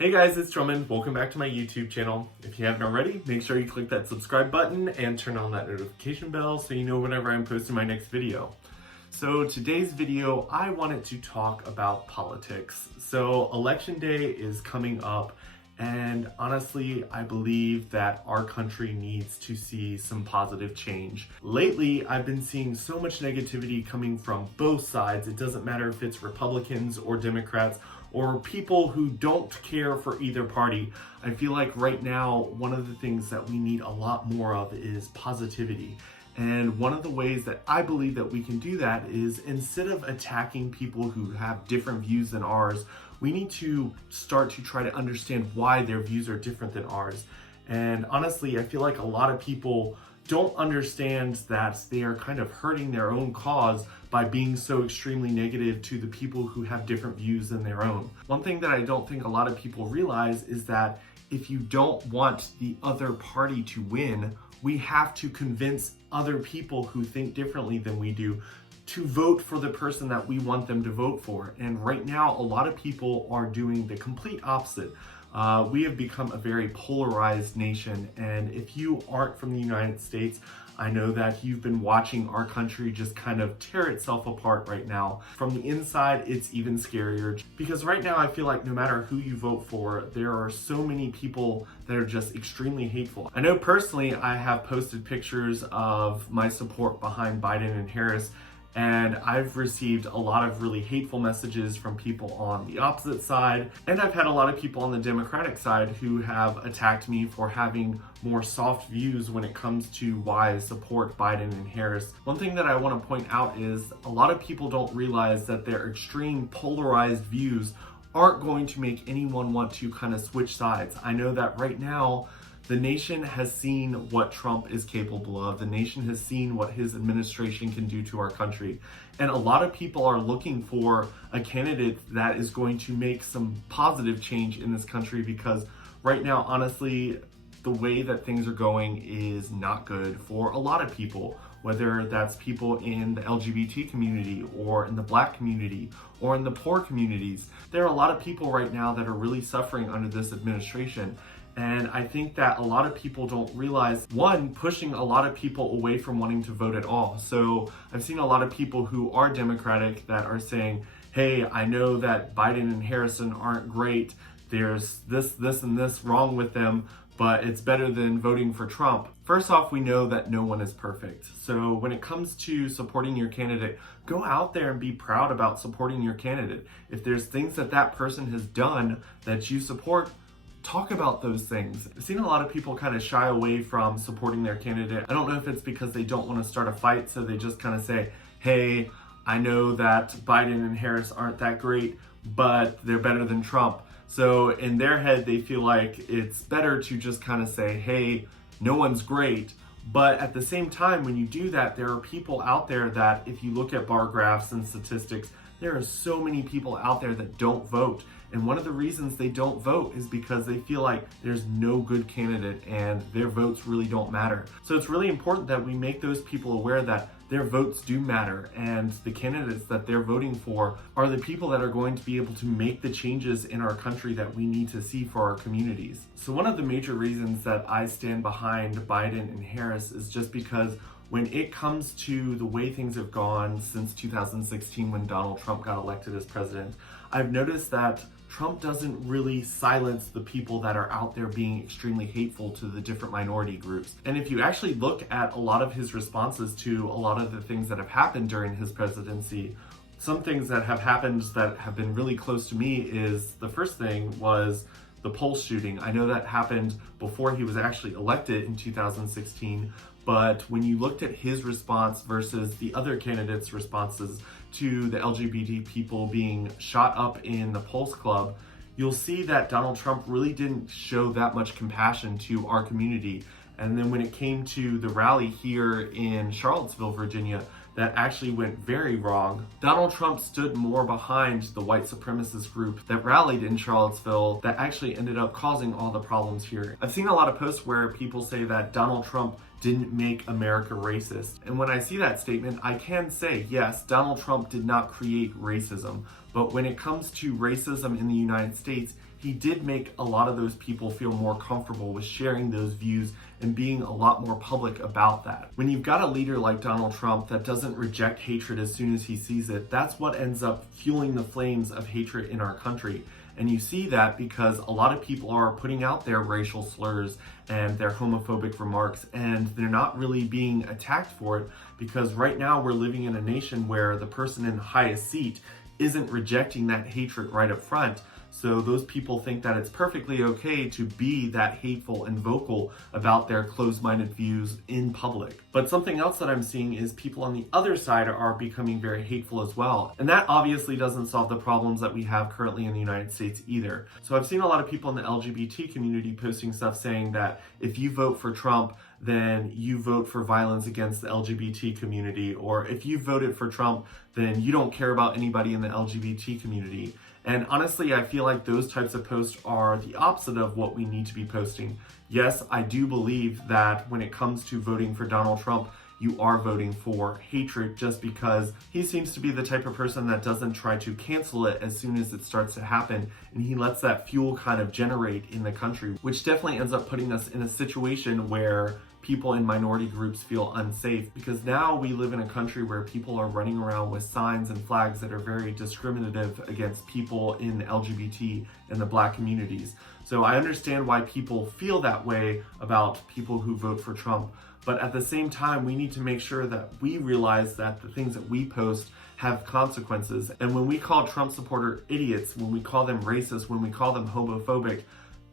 Hey guys, it's Drummond. Welcome back to my YouTube channel. If you haven't already, make sure you click that subscribe button and turn on that notification bell so you know whenever I'm posting my next video. So today's video, I wanted to talk about politics. So election day is coming up, and honestly, I believe that our country needs to see some positive change. Lately, I've been seeing so much negativity coming from both sides. It doesn't matter if it's Republicans or Democrats or people who don't care for either party. I feel like right now, one of the things that we need a lot more of is positivity. And one of the ways that I believe that we can do that is, instead of attacking people who have different views than ours, we need to start to try to understand why their views are different than ours. And honestly, I feel like a lot of people don't understand that they are kind of hurting their own cause by being so extremely negative to the people who have different views than their own. One thing that I don't think a lot of people realize is that if you don't want the other party to win, we have to convince other people who think differently than we do to vote for the person that we want them to vote for. And right now, a lot of people are doing the complete opposite. We have become a very polarized nation, and if you aren't from the United States, I know that you've been watching our country just kind of tear itself apart right now. From the inside, it's even scarier, because right now I feel like no matter who you vote for, there are so many people that are just extremely hateful. I know personally, I have posted pictures of my support behind Biden and Harris, and I've received a lot of really hateful messages from people on the opposite side. And I've had a lot of people on the Democratic side who have attacked me for having more soft views when it comes to why I support Biden and Harris. One thing that I want to point out is a lot of people don't realize that their extreme polarized views aren't going to make anyone want to kind of switch sides. I know that right now, the nation has seen what Trump is capable of. The nation has seen what his administration can do to our country. And a lot of people are looking for a candidate that is going to make some positive change in this country, because right now, honestly, the way that things are going is not good for a lot of people, whether that's people in the LGBT community or in the Black community or in the poor communities. There are a lot of people right now that are really suffering under this administration. And I think that a lot of people don't realize, one, pushing a lot of people away from wanting to vote at all. So I've seen a lot of people who are Democratic that are saying, hey, I know that Biden and Harrison aren't great. There's this, and this wrong with them, but it's better than voting for Trump. First off, we know that no one is perfect. So when it comes to supporting your candidate, go out there and be proud about supporting your candidate. If there's things that that person has done that you support, talk about those things. I've seen a lot of people kind of shy away from supporting their candidate. I don't know if it's because they don't want to start a fight, so they just kind of say, hey, I know that Biden and Harris aren't that great, but they're better than Trump. So in their head, they feel like it's better to just kind of say, hey, no one's great. But at the same time, when you do that, there are people out there that, if you look at bar graphs and statistics, there are so many people out there that don't vote. And one of the reasons they don't vote is because they feel like there's no good candidate and their votes really don't matter. So it's really important that we make those people aware that their votes do matter, and the candidates that they're voting for are the people that are going to be able to make the changes in our country that we need to see for our communities. So one of the major reasons that I stand behind Biden and Harris is just because when it comes to the way things have gone since 2016, when Donald Trump got elected as president, I've noticed that Trump doesn't really silence the people that are out there being extremely hateful to the different minority groups. And if you actually look at a lot of his responses to a lot of the things that have happened during his presidency, some things that have happened that have been really close to me is, the first thing was the Pulse shooting. I know that happened before he was actually elected in 2016, but when you looked at his response versus the other candidates' responses to the LGBT people being shot up in the Pulse Club, you'll see that Donald Trump really didn't show that much compassion to our community. And then when it came to the rally here in Charlottesville, Virginia, that actually went very wrong. Donald Trump stood more behind the white supremacist group that rallied in Charlottesville that actually ended up causing all the problems here. I've seen a lot of posts where people say that Donald Trump didn't make America racist. And when I see that statement, I can say, yes, Donald Trump did not create racism. But when it comes to racism in the United States, he did make a lot of those people feel more comfortable with sharing those views and being a lot more public about that. When you've got a leader like Donald Trump that doesn't reject hatred as soon as he sees it, that's what ends up fueling the flames of hatred in our country. And you see that because a lot of people are putting out their racial slurs and their homophobic remarks, and they're not really being attacked for it, because right now we're living in a nation where the person in the highest seat isn't rejecting that hatred right up front. So those people think that it's perfectly okay to be that hateful and vocal about their closed-minded views in public. But something else that I'm seeing is people on the other side are becoming very hateful as well. And that obviously doesn't solve the problems that we have currently in the United States either. So I've seen a lot of people in the LGBT community posting stuff saying that if you vote for Trump, then you vote for violence against the LGBT community, or if you voted for Trump, then you don't care about anybody in the LGBT community. And honestly, I feel like those types of posts are the opposite of what we need to be posting. Yes, I do believe that when it comes to voting for Donald Trump, you are voting for hatred just because he seems to be the type of person that doesn't try to cancel it as soon as it starts to happen. And he lets that fuel kind of generate in the country, which definitely ends up putting us in a situation where people in minority groups feel unsafe, because now we live in a country where people are running around with signs and flags that are very discriminative against people in the LGBT and the Black communities. So I understand why people feel that way about people who vote for Trump, but at the same time, we need to make sure that we realize that the things that we post have consequences. And when we call Trump supporter idiots, when we call them racist, when we call them homophobic,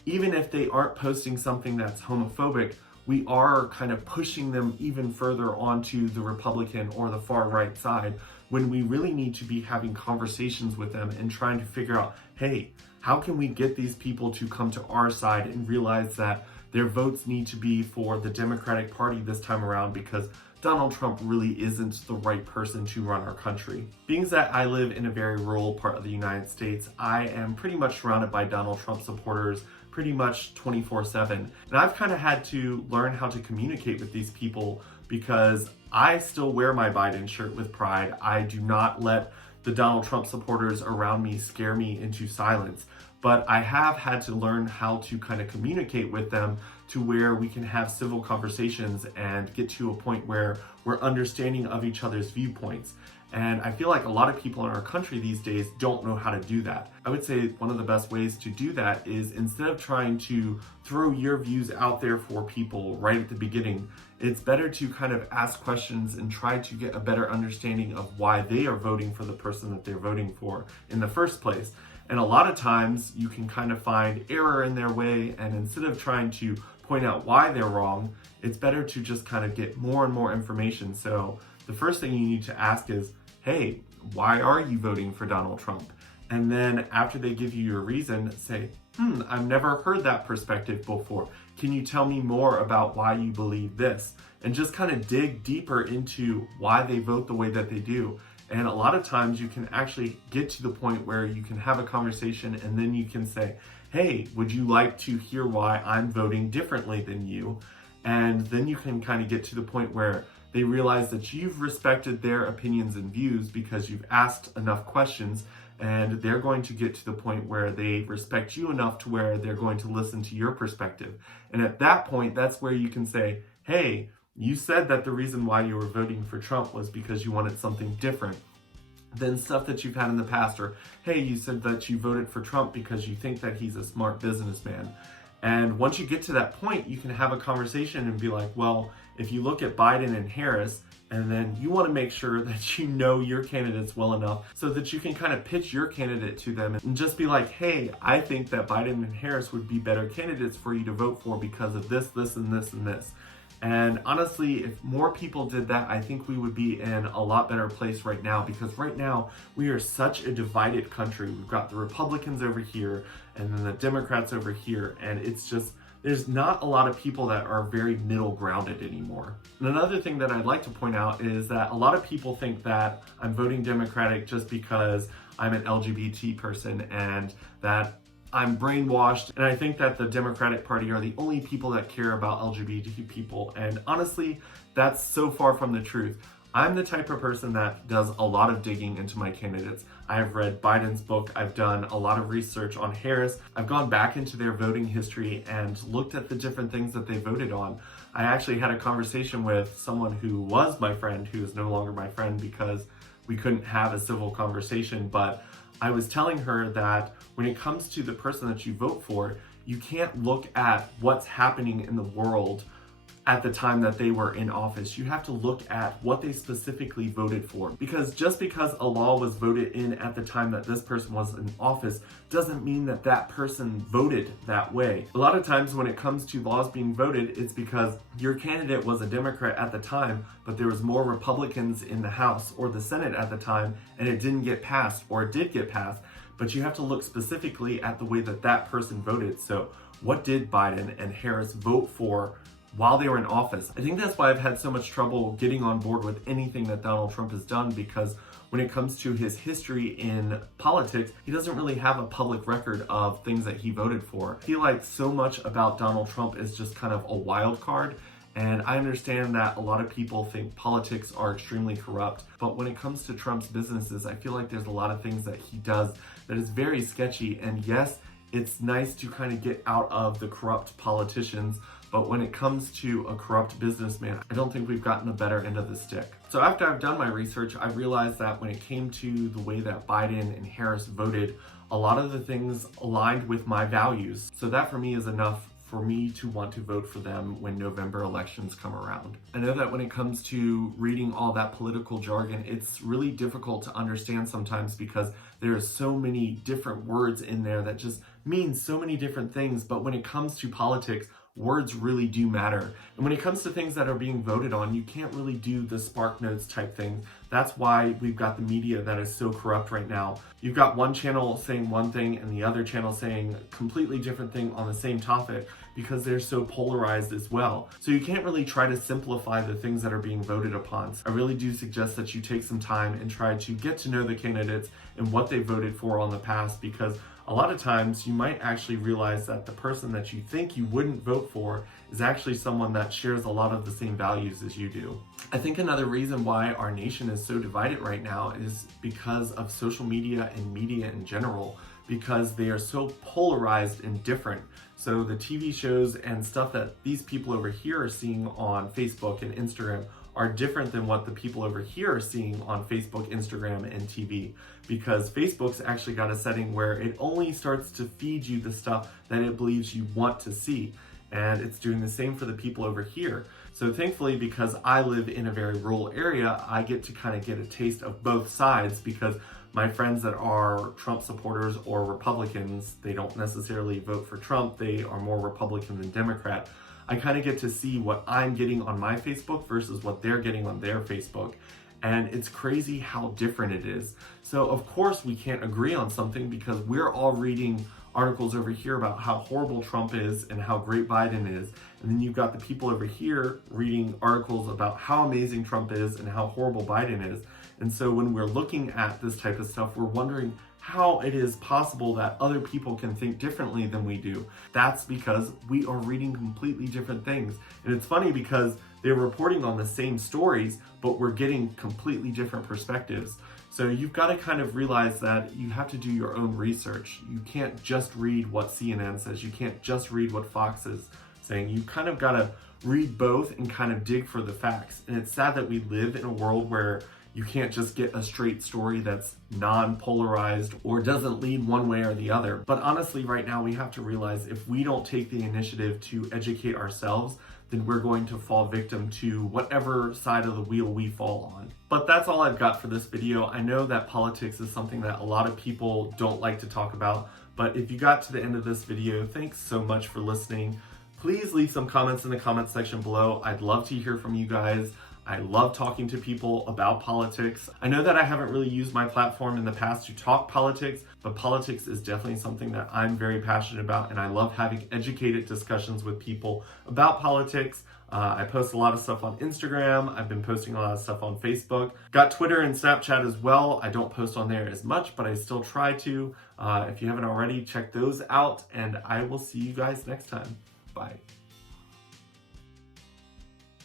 even if they aren't posting something that's homophobic, we are kind of pushing them even further onto the Republican or the far right side, when we really need to be having conversations with them and trying to figure out, hey, how can we get these people to come to our side and realize that their votes need to be for the Democratic Party this time around, because Donald Trump really isn't the right person to run our country. Being that I live in a very rural part of the United States, I am pretty much surrounded by Donald Trump supporters pretty much 24/7. And I've kind of had to learn how to communicate with these people, because I still wear my Biden shirt with pride. I do not let the Donald Trump supporters around me scare me into silence. But I have had to learn how to kind of communicate with them to where we can have civil conversations and get to a point where we're understanding of each other's viewpoints. And I feel like a lot of people in our country these days don't know how to do that. I would say one of the best ways to do that is, instead of trying to throw your views out there for people right at the beginning, it's better to kind of ask questions and try to get a better understanding of why they are voting for the person that they're voting for in the first place. And a lot of times you can kind of find error in their way, and instead of trying to point out why they're wrong, it's better to just kind of get more and more information. So the first thing you need to ask is, hey, why are you voting for Donald Trump? And then after they give you your reason, say, I've never heard that perspective before. Can you tell me more about why you believe this? And just kind of dig deeper into why they vote the way that they do. And a lot of times you can actually get to the point where you can have a conversation, and then you can say, hey, would you like to hear why I'm voting differently than you? And then you can kind of get to the point where they realize that you've respected their opinions and views because you've asked enough questions, and they're going to get to the point where they respect you enough to where they're going to listen to your perspective. And at that point, that's where you can say, hey, you said that the reason why you were voting for Trump was because you wanted something different than stuff that you've had in the past. Or, hey, you said that you voted for Trump because you think that he's a smart businessman. And once you get to that point, you can have a conversation and be like, well, if you look at Biden and Harris, and then you want to make sure that you know your candidates well enough so that you can kind of pitch your candidate to them and just be like, hey, I think that Biden and Harris would be better candidates for you to vote for because of this, this, and this, and this. And honestly, if more people did that, I think we would be in a lot better place right now, because right now we are such a divided country. We've got the Republicans over here and then the Democrats over here, and it's just, there's not a lot of people that are very middle grounded anymore. And another thing that I'd like to point out is that a lot of people think that I'm voting Democratic just because I'm an LGBT person and that I'm brainwashed, and I think that the Democratic Party are the only people that care about LGBT people. And honestly, that's so far from the truth. I'm the type of person that does a lot of digging into my candidates. I have read Biden's book. I've done a lot of research on Harris. I've gone back into their voting history and looked at the different things that they voted on. I actually had a conversation with someone who was my friend, who is no longer my friend because we couldn't have a civil conversation, but I was telling her that when it comes to the person that you vote for, you can't look at what's happening in the world at the time that they were in office. You have to look at what they specifically voted for. Because just because a law was voted in at the time that this person was in office doesn't mean that that person voted that way. A lot of times when it comes to laws being voted, it's because your candidate was a Democrat at the time, but there was more Republicans in the House or the Senate at the time, and it didn't get passed, or it did get passed. But you have to look specifically at the way that that person voted. So what did Biden and Harris vote for while they were in office? I think that's why I've had so much trouble getting on board with anything that Donald Trump has done, because when it comes to his history in politics, he doesn't really have a public record of things that he voted for. I feel like so much about Donald Trump is just kind of a wild card. And I understand that a lot of people think politics are extremely corrupt, but when it comes to Trump's businesses, I feel like there's a lot of things that he does that is very sketchy. And yes, it's nice to kind of get out of the corrupt politicians, but when it comes to a corrupt businessman, I don't think we've gotten the better end of the stick. So after I've done my research, I realized that when it came to the way that Biden and Harris voted, a lot of the things aligned with my values. So that for me is enough for me to want to vote for them when November elections come around. I know that when it comes to reading all that political jargon, it's really difficult to understand sometimes because there are so many different words in there that just mean so many different things. But when it comes to politics, words really do matter. And when it comes to things that are being voted on, you can't really do the spark notes type thing. That's why we've got the media that is so corrupt right now. You've got one channel saying one thing and the other channel saying a completely different thing on the same topic because they're so polarized as well. So you can't really try to simplify the things that are being voted upon. So I really do suggest that you take some time and try to get to know the candidates and what they voted for on the past, because a lot of times you might actually realize that the person that you think you wouldn't vote for is actually someone that shares a lot of the same values as you do. I think another reason why our nation is so divided right now is because of social media and media in general, because they are so polarized and different. So the TV shows and stuff that these people over here are seeing on Facebook and Instagram are different than what the people over here are seeing on Facebook, Instagram, and TV. Because Facebook's actually got a setting where it only starts to feed you the stuff that it believes you want to see. And it's doing the same for the people over here. So thankfully, because I live in a very rural area, I get to kind of get a taste of both sides, because my friends that are Trump supporters or Republicans, they don't necessarily vote for Trump, they are more Republican than Democrat. I kind of get to see what I'm getting on my Facebook versus what they're getting on their Facebook. And it's crazy how different it is. So of course we can't agree on something because we're all reading articles over here about how horrible Trump is and how great Biden is. And then you've got the people over here reading articles about how amazing Trump is and how horrible Biden is. And so when we're looking at this type of stuff, we're wondering how it is possible that other people can think differently than we do. That's because we are reading completely different things. And it's funny because they're reporting on the same stories, but we're getting completely different perspectives. So you've got to kind of realize that you have to do your own research. You can't just read what CNN says. You can't just read what Fox is saying. You kind of got to read both and kind of dig for the facts. And it's sad that we live in a world where you can't just get a straight story that's non-polarized or doesn't lean one way or the other. But honestly, right now, we have to realize if we don't take the initiative to educate ourselves, then we're going to fall victim to whatever side of the wheel we fall on. But that's all I've got for this video. I know that politics is something that a lot of people don't like to talk about, but if you got to the end of this video, thanks so much for listening. Please leave some comments in the comment section below. I'd love to hear from you guys. I love talking to people about politics. I know that I haven't really used my platform in the past to talk politics, but politics is definitely something that I'm very passionate about, and I love having educated discussions with people about politics. I post a lot of stuff on Instagram. I've been posting a lot of stuff on Facebook. Got Twitter and Snapchat as well. I don't post on there as much, but I still try to. If you haven't already, check those out, and I will see you guys next time. Bye.